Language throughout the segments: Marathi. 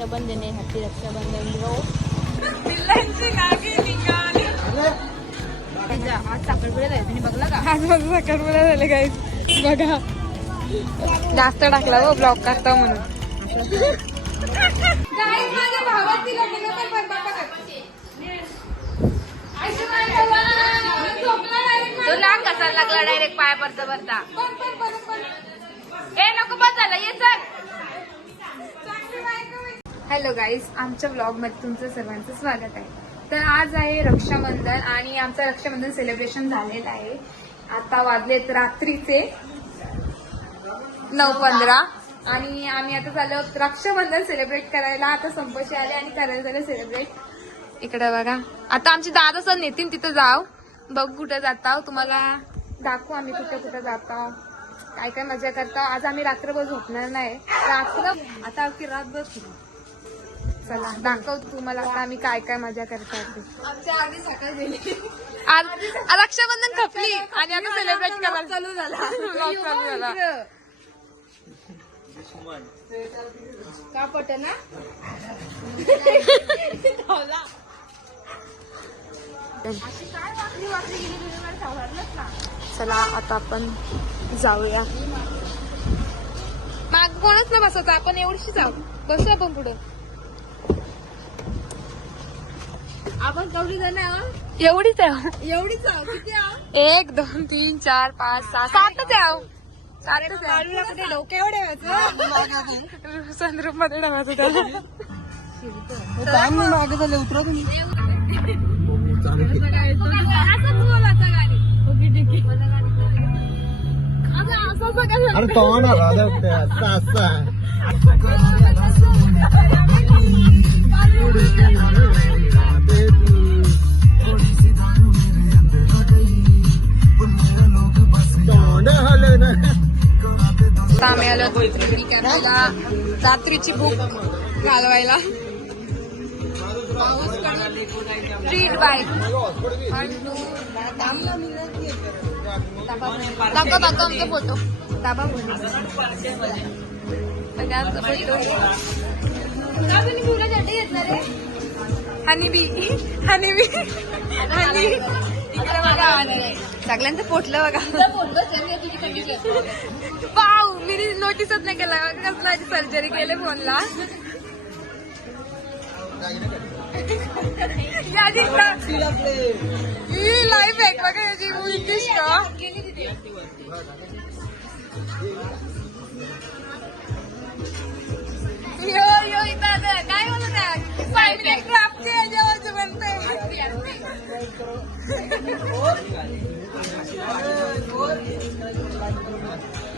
रक्षाबंधन आहे. Happy Rakshabandhan bro. आज साखरपुडा जायचं मी बघला का? आज माझं साखरपुडा झाले गाईस बघा. जास्त टाकला हो ब्लॉग करता म्हणून. तो लाग कसा लागला डायरेक्ट पाय पडता पडता. ए नको बस झालं ये चल. हॅलो गाईज, आमच्या ब्लॉग मध्ये तुमचं सर्वांचं स्वागत आहे. तर आज आहे रक्षाबंधन आणि आमचं रक्षाबंधन सेलिब्रेशन झालेलं आहे. आता वाजलेत रात्रीचे 9:15 आणि आम्ही आता चाललो रक्षाबंधन सेलिब्रेट करायला. आता संपशी आले आणि करायला झालं सेलिब्रेट. इकडे बघा, आता आमचे दादा सर नेतील तिथं जाऊ. बघ कुठं जाता तुम्हाला दाखवू आम्ही कुठं कुठं जाता, काय काय मजा करता. आज आम्ही रात्रभर झोपणार नाही. आता अख्खी रातभर सुरू. चला दाखवतो तुम्हाला आता आम्ही काय काय मजा करता. आमच्या आधी सकाळ गेली. आज रक्षाबंधन खपली आणि आता सेलिब्रेट करायला चालू झाला. का पट ना चला आता आपण जाऊया. माग कोणच ना बसायचं, आपण एवढीशी जाऊ. बसू आपण पुढे. आपण कवडी जण एवढीच आहे. एवढीच आहो. किती आहो? 1 2 3 4 5 6 7च आहे. कुठे डोके एवढे संद्रूप मध्ये ठेवायचं त्याला. मागे झाले उतरा तुम्ही. अरे तो ना आम्ही आलो कॅफेला रात्रीची भूक घालवायला. स्ट्रीट बाईक दाखव दाखव आमचा फोटो. दाबा फोटो. हनीबी हनीबी हनी. इकडे बघा सगळ्यांचं पोटलं बघा. वाव, मी नोटीसच नाही केला कसला सर्जरी केले फोनला. ही लाईफ आहे बघा याची उद्दिष्ट. यो यो इथं काय म्हणत आहे फायनल क्राफ्टचे याच्यावरच बनतंय.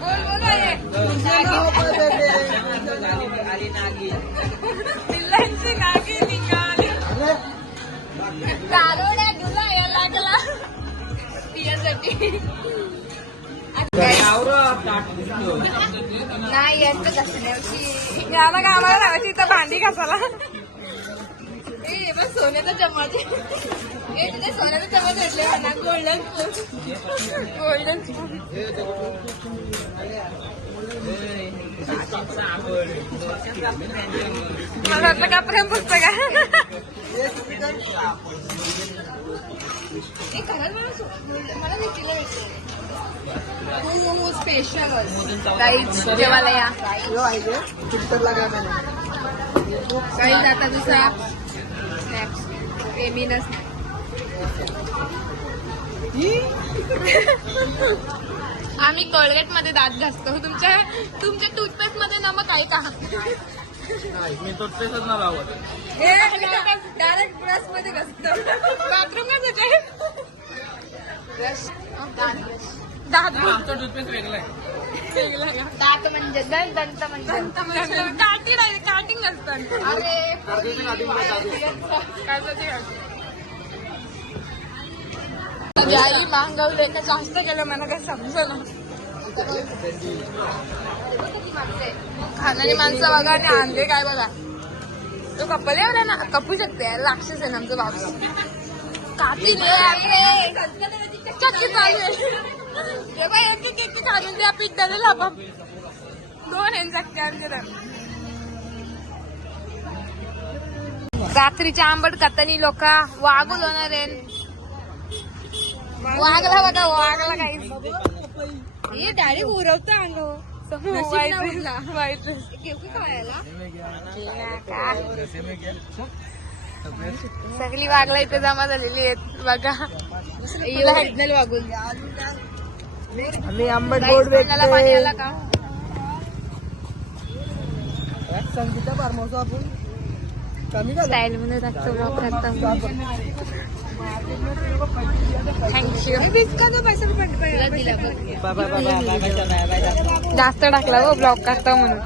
बोल बोल आहे पिल्लांची नागी निघाली. दारोड्या घेऊला या लागला पियासाठी. नाही यांचं घासण्याची याला का आम्हाला लावायची इथं भांडी घासायला. ए बस सोन्याचा चम्मच. ए तिथे सोन्याचा चम्मच भेटले म्हणा. Golden golden spoon. मला वाटलं का प्रेम पुस्तक आहे. मला स्पेशल काहीच जेवायला या. काही जाता दुसरा फेमिनस. आम्ही कोलगेट मध्ये दात घासतो. तुमच्या टूथपेस्ट मध्ये नमक आहे का? मी तो पेसच ना लावत. डायरेक्ट ब्रश मध्ये घासतो. बाथरूम मध्ये ब्रश दात टूथपेस्ट वेगळा आहे. दात म्हणजे दंत म्हणजे काटिंग असतात. अरे आई मागवले का जास्त केलं मला काय समजलं ना. खाणारी माणसं बघा आणि आणले काय बघा. तो कपल एवढा ना कपू शकते. राक्षस आहे ना आमचं बाबा. काठी चक्की चालू आहे. एक काढून द्या पीठ द्यायला आपण 2 चक्क्या. रात्रीच्या आंबट खातानी लोक वागूल होणार आहे. वागला बघा वागला काही डायरेक्ट उरवता अंग सगळी वागला इथे जमा झालेली आहेत बघा. वागून आम्ही आंबट गोड तोंडाला पाणी आला का? संगीता फार्महाऊस आपण कमी का स्टाईल मध्ये टाकतो ब्लॉग करता. थँक्यू. जास्त टाकला हो ब्लॉग करता म्हणून.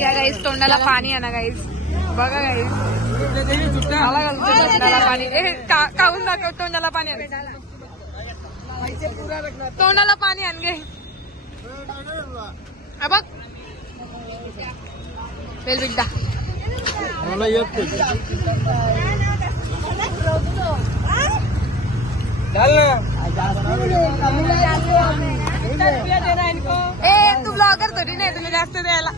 या गाईस तोंडाला पाणी आहे ना गाईस बघा गाईस. मला घालतो तोंडाला पाणी. काऊन दाखव तोंडाला पाणी आण. तोंडाला पाणी आण गे. बघ वेलबिड्डा मला येत ए तू ब्लॉगर तरी नाही तुम्ही जास्त द्यायला.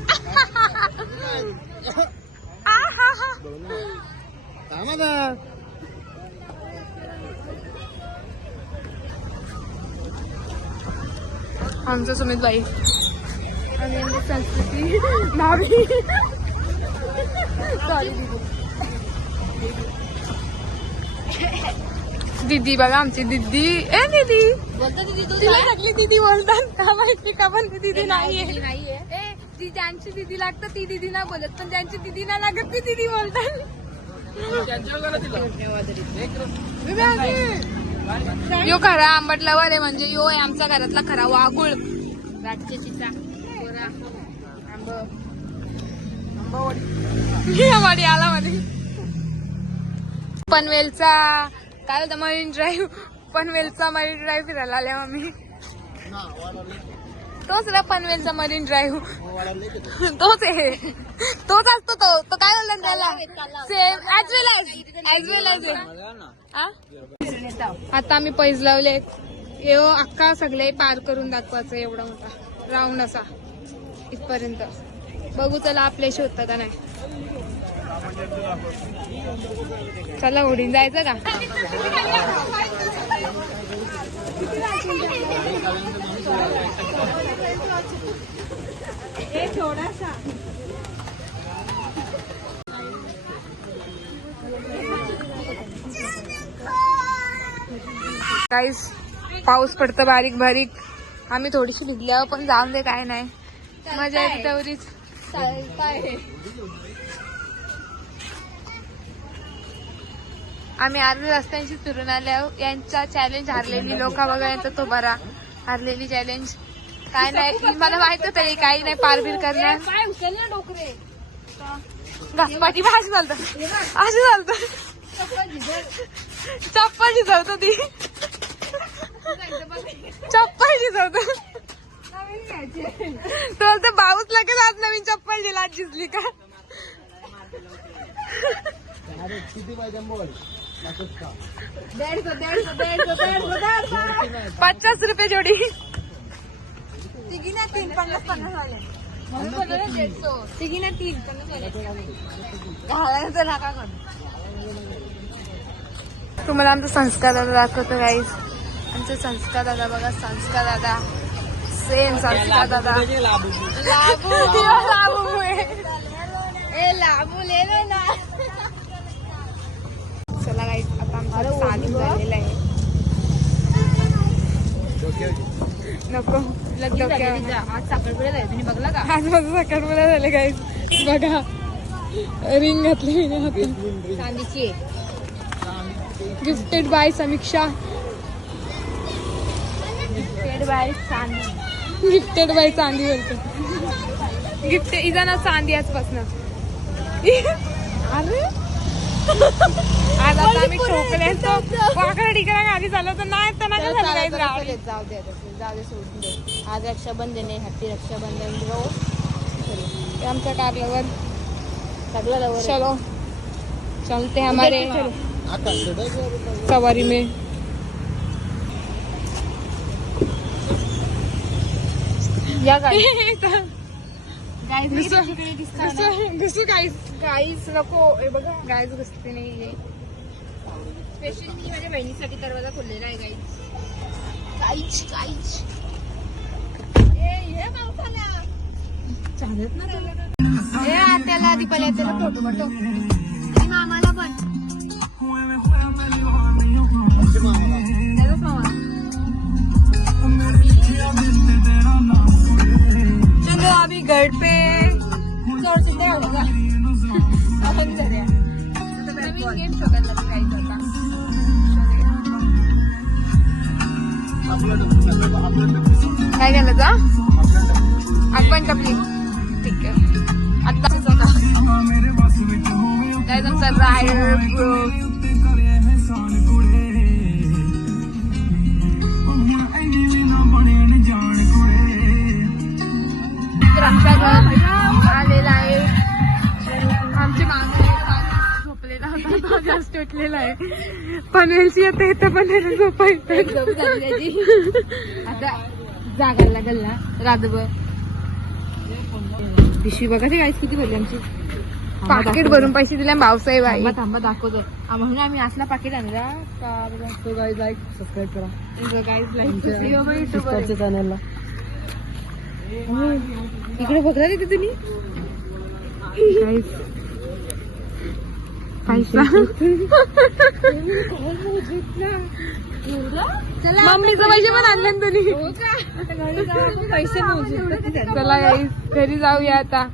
आमचं सुमित बाई आणि आमची संस्कृती नावी. सॉरी दीदी बघा आमची दीदी. ए दीदी तिला लागली दीदी बोलतात का माहिती का? पण ती दीदी नाहीये. ए जी ज्यांची दीदी लागतं ती दीदी ना बोलत पण ज्यांची दीदी ना लागत ती दीदी बोलतात. यो खरा आंबट लवर आहे म्हणजे यो आहे आमच्या घरातला खरा वागुळ. वाडी आला मध्ये पनवेलचा काय होता मरीन ड्राईव्ह. पनवेलचा मरीन ड्राईव्ह फिरायला आल्या आम्ही. तोच ना पनवेलचा मरीन ड्राईव्ह. तोच आहे तोच असतो तो काय बोलला त्याला सेम ऍज वेल एज आता आम्ही पैज लावले. यो अख्खा सगळे पार करून दाखवायचं एवढा मोठा राऊंड असा इथपर्यंत. बघू चला आपल्याशी होतं का नाही. चला उडीन जायचं का? काहीच पाऊस पडतं बारीक बारीक. आम्ही थोडीशी भिजल्यावर पण जाऊन दे काय नाही मजा येते तेवढीच. आम्ही अर्ध्या रस्त्यांशी फिरून आल्यावर यांचा चॅलेंज हारलेली लोक बघा यांचा तो बरा हारलेली चॅलेंज काय नाही. मला माहित होतं काही नाही पारबीर करणार. घासपाटी भाजी चालतं असं चालतं. चप्पल शिजवत ती चप्पल शिजवत तर बाऊच लगेच आज नवीन चप्पल दिला आज शिजली का? 50 रुपये जोडी. तिघीना 3 50 वाले. तिघीना 3 घालायचं नका करू. तुम्हाला आमचा संस्कार दादा दाखवतो गाईज. आमचे संस्कार दादा बघा. संस्कार दादा सेम संस्कार दादा. लाबू लाबू ले लो ना. चला गाईज आता आमचा चालू झालेला आहे. नको आज साखरपुडा झाले तुम्ही बघला का? आज माझं साखरपुडा झाले गाईज बघा. रिंग घातली मी चांदीची. गिफ्टेड बाय समीक्षा. गिफ्टेड बाय चांदी बोलतो. गिफ्ट इजा ना चांदी आजपासून. अरे आज आता आम्ही ठोकल्याचं वाकडा ठिकाणा गाडी चालवतो नाही त्यांना काय झालं. जाऊ दे सोडून दे. आज रक्षाबंधन आहे. हॅपी रक्षाबंधन. आमच्या कारल्यावर सगळं लवर चलो चलते हमारे सवारी में. या गाडी घुसू गाईच नको हे बघा गाईच घुसते नाही. स्पेशली मी माझ्या बहिणीसाठी दरवाजा खोललेला आहे गाईच. चालत ना त्याला दीपाली त्याला फोटो पाठव आणि मामाला पण त्याचाच मामा. चलो अभी घर पे गेम शोधायला काहीच होता. काय केलं जा आपण टपली ठीक आहे. आत्ताच होता काय तुमचा रायडर प्रो आलेला आहे. आमचे मामा झोपलेला होता जास्त उठलेला आहे. पनवेलची आता इथं पनवेल झोपायचं आता जागायला गल्ला रातभर. पिशवी बघा ते काहीच किती भरली आमची. पाकिट भरून पैसे दिले भाऊसाहेब आहे. थांबा दाखवतो म्हणून आम्ही असला पाकिट आणला. लाईक सबस्क्राईब करा चॅनलला. इकडे बघला तिथे तुम्ही मम्मीचं पैसे पण आणले तुम्ही. पैसे चला घरी जाऊया आता.